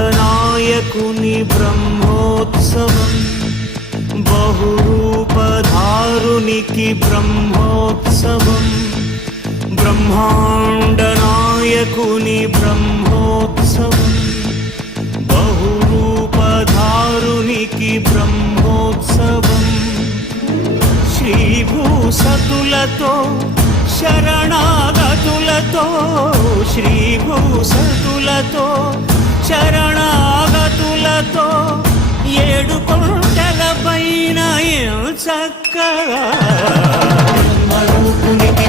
బ్రహ్మాండనాయకుని బ్రహ్మోత్సవం, బహురూపధారునికి బ్రహ్మోత్సవం. బ్రహ్మాండనాయకుని బ్రహ్మోత్సవం, బహురూపధారునికి బ్రహ్మోత్సవం. శ్రీభూసతులతో శరణాగతులతో, శ్రీభూసతులతో శరణాగతులతో, ఏడు కొండల పైన చక్కగా బ్రహ్మరూపునికి